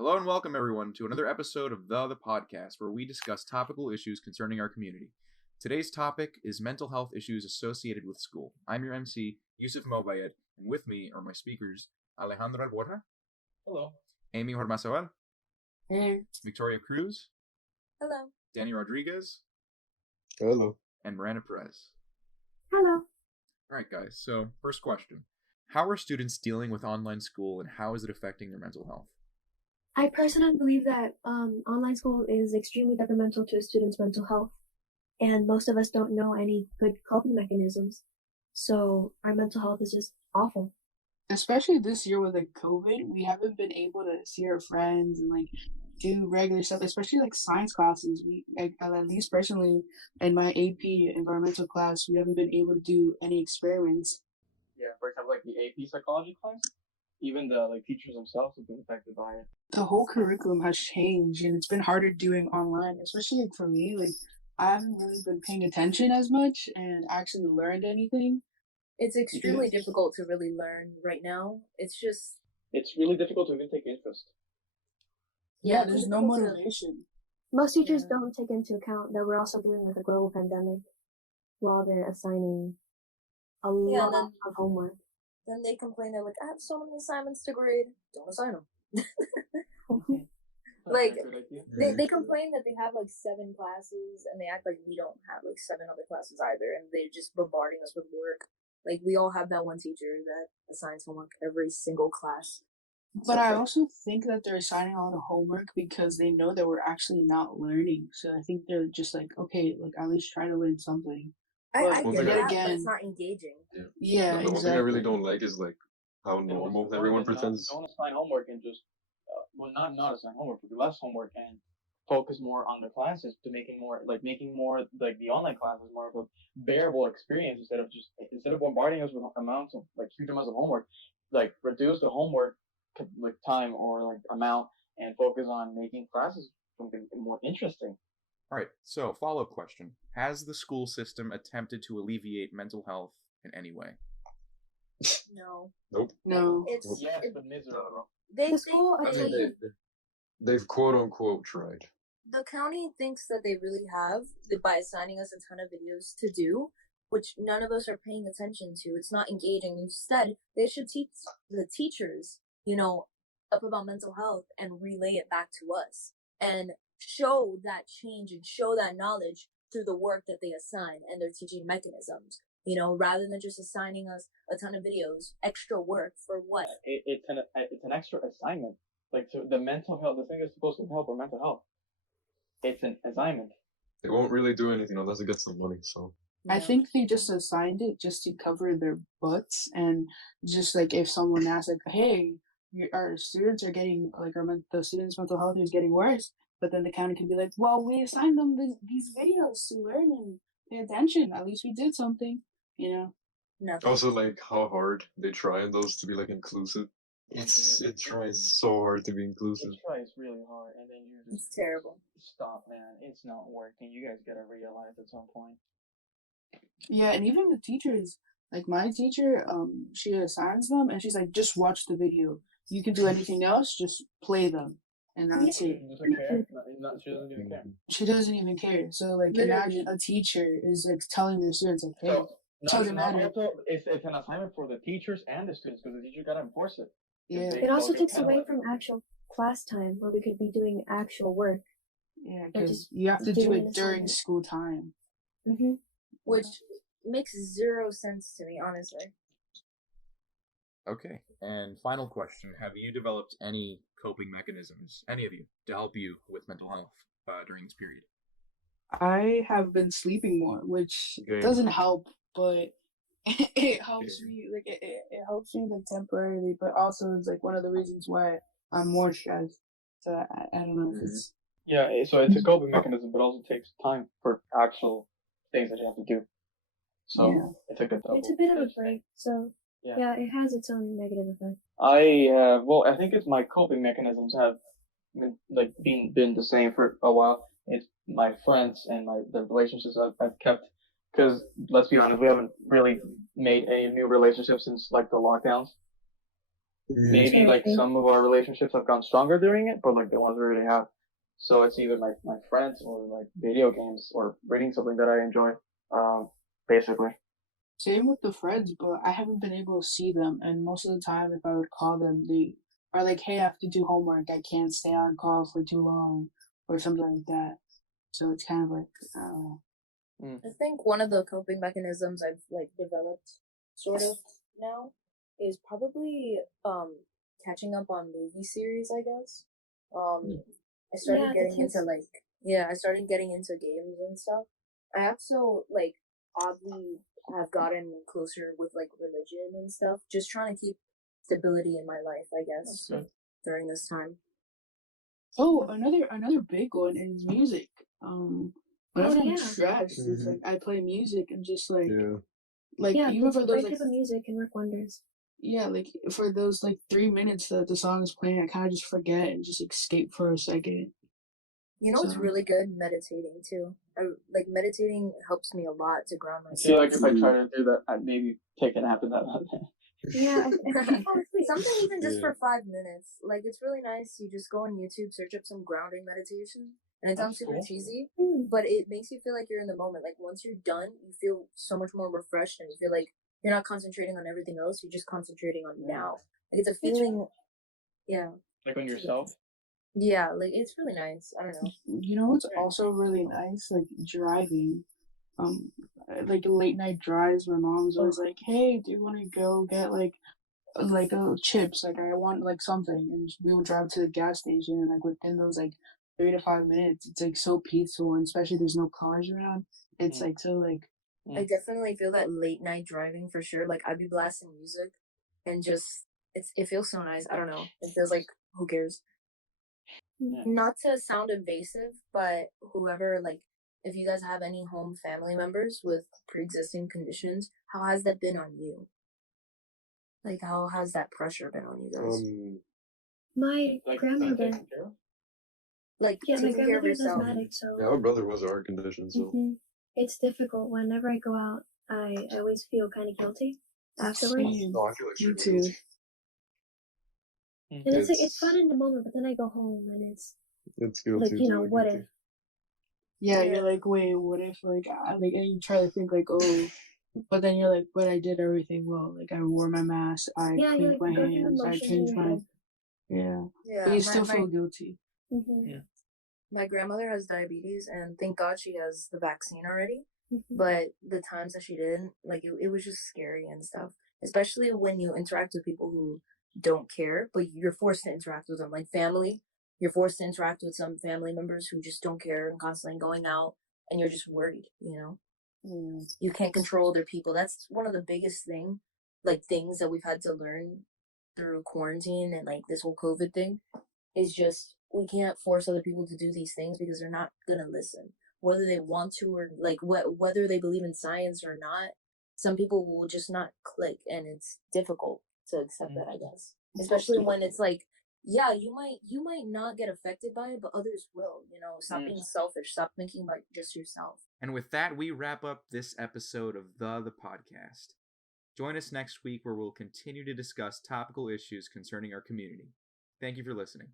Hello and welcome everyone to another episode of The Podcast, where we discuss topical issues concerning our community. Today's topic is mental health issues associated with school. I'm your MC, Yousef Moubayedd, and with me are my speakers, Alejandro Alborja. Hello. Amy Hormazabal. Hey. Victoria Cruz. Hello. Danny Rodriguez. Hello. And Miranda Perez. Hello. Alright guys, so first question. How are students dealing with online school and how is it affecting their mental health? I personally believe that online school is extremely detrimental to a student's mental health, and most of us don't know any good coping mechanisms, so our mental health is just awful. Especially this year with COVID, we haven't been able to see our friends and do regular stuff, especially science classes. At least personally, in my AP environmental class, we haven't been able to do any experiments. Yeah, for example, the AP psychology class, even the teachers themselves have been affected by it. The whole curriculum has changed, and it's been harder doing online, especially for me. I haven't really been paying attention as much and actually learned anything. It's extremely difficult to really learn right now. It's really difficult to even take interest. Yeah, there's no motivation. Most teachers don't take into account that we're also dealing with a global pandemic while they're assigning a lot of homework. Then they complain, they're like, I have so many assignments to grade. Don't assign them. They complain that they have 7 classes, and they act like we don't have 7 other classes either, and they're just bombarding us with work. We all have that one teacher that assigns homework every single class. But I also think that they're assigning a lot of homework because they know that we're actually not learning. So I think they're just okay, at least try to learn something. I get that, but it's not engaging. Yeah, the one thing I really don't like is how normal everyone pretends. Don't assign homework and just, not assign homework, but do less homework and focus more on the classes to making more the online classes more of a bearable experience instead of bombarding us with amounts of huge amounts of homework. Reduce the homework time or amount and focus on making classes something more interesting. All right, so follow-up question. Has the school system attempted to alleviate mental health in any way? No. Nope. No. But miserable. They've quote-unquote tried. The county thinks that they really have by assigning us a ton of videos to do, which none of us are paying attention to. It's not engaging. Instead, they should teach the teachers, up about mental health and relay it back to us and show that change and show that knowledge through the work that they assign and their teaching mechanisms, rather than just assigning us a ton of videos, extra work for what? It's an extra assignment. So the mental health, the thing that's supposed to help our mental health, it's an assignment. They won't really do anything unless it gets some money, so. I think they just assigned it just to cover their butts, and just if someone asks hey, our students are getting the students' mental health is getting worse, but then the county can be well, we assigned them these videos to learn and pay attention. At least we did something, Nothing. Also, how hard they try in those to be inclusive. It tries so hard to be inclusive. It tries really hard, and then you just It's terrible. Stop, man. It's not working. You guys gotta realize at some point. Yeah, and even the teachers, my teacher, she assigns them, and she's just watch the video. You can do anything else, just play them, and that's it. She doesn't care. She doesn't even care. She doesn't even care. So imagine a teacher is telling their students hey, doesn't matter. It's an assignment for the teachers and the students because the teacher gotta enforce it. Yeah. It also takes away from actual class time where we could be doing actual work. Yeah, because you have to do it during school time. Mm-hmm. Which makes 0 sense to me, honestly. Okay, and final question. Have you developed any coping mechanisms, any of you, to help you with mental health during this period? I have been sleeping more, which doesn't help, but it helps me. It helps me temporarily, but also it's one of the reasons why I'm more stressed. So I don't know if it's. Yeah, so it's a coping mechanism, but also takes time for actual things that you have to do. So it's a good. It's a bit of a break, so yeah, it has its own negative effect. I think it's my coping mechanisms have been the same for a while. It's my friends and the relationships I've kept. Because let's be honest, we haven't really made any new relationships since the lockdowns. maybe like some of our relationships have gone stronger during it, but like the ones we already have. So it's either my friends or like video games or reading something that I enjoy. Basically. Same with the friends, but I haven't been able to see them. And most of the time, if I would call them, they are like, "Hey, I have to do homework. I can't stay on call for too long," or something like that. So it's kind of like, I think one of the coping mechanisms I've like developed sort of now is probably catching up on movie series, I guess. I started getting into I started getting into games and stuff. I also like oddly have gotten closer with like religion and stuff, just trying to keep stability in my life, I guess, during this time. oh, another big one is music. Whenever I'm stressed, it's like I play music and just like even for those right type of music can work wonders. Yeah, like for those like 3 minutes that the song is playing, I kind of just forget and just escape for a second. You know, it's really good meditating too. Like meditating helps me a lot to ground myself. I feel like if I try to do that, I'd maybe take a nap in that. Yeah, something even just for 5 minutes. Like it's really nice. You just go on YouTube, search up some grounding meditation, and it sounds super cheesy, but it makes you feel like you're in the moment. Like once you're done, you feel so much more refreshed, and you feel like you're not concentrating on everything else. You're just concentrating on now. Like it's a feeling, like on yourself. Yeah, like it's really nice. I don't know. You know what's also really nice? Like driving. Like late night drives. My mom's always like, "Hey, do you want to go get like chips? Like I want like something." And we would drive to the gas station, and like within those like 3 to 5 minutes, it's like so peaceful, and especially there's no cars around. It's like so like. I definitely feel that late night driving for sure. Like I'd be blasting music, and just it feels so nice. I don't know. It feels like who cares. Not to sound invasive, but whoever, like, if you guys have any home family members with pre-existing conditions, how has that been on you? Like, how has that pressure been on you guys? My grandmother. Like, my taking care of grandmother's yourself. asthmatic, so Yeah, my brother was a heart condition, so it's difficult. Whenever I go out, I always feel kind of guilty afterwards. no, I feel like Me too. And it's like, it's fun in the moment, but then I go home and it's guilty. like, what if? Yeah, you're like, wait, what if and you try to think like, oh, but then you're like, but I did everything well. Like I wore my mask, I cleaned my hands, I changed my but you still feel guilty. My grandmother has diabetes, and thank God she has the vaccine already. But the times that she didn't, like it was just scary and stuff. Especially when you interact with people who don't care, but you're forced to interact with them, like family. You're forced to interact with some family members who just don't care and constantly going out, and you're just worried, You can't control other people. That's one of the biggest things that we've had to learn through quarantine and like this whole COVID thing is just we can't force other people to do these things because they're not gonna listen, whether they want to or like whether they believe in science or not. Some people will just not click, and it's difficult to accept that, I guess. Especially when it's like, yeah, you might not get affected by it, but others will. Stop being selfish. Stop thinking about just yourself. And with that, we wrap up this episode of the podcast. Join us next week where we'll continue to discuss topical issues concerning our community. Thank you for listening.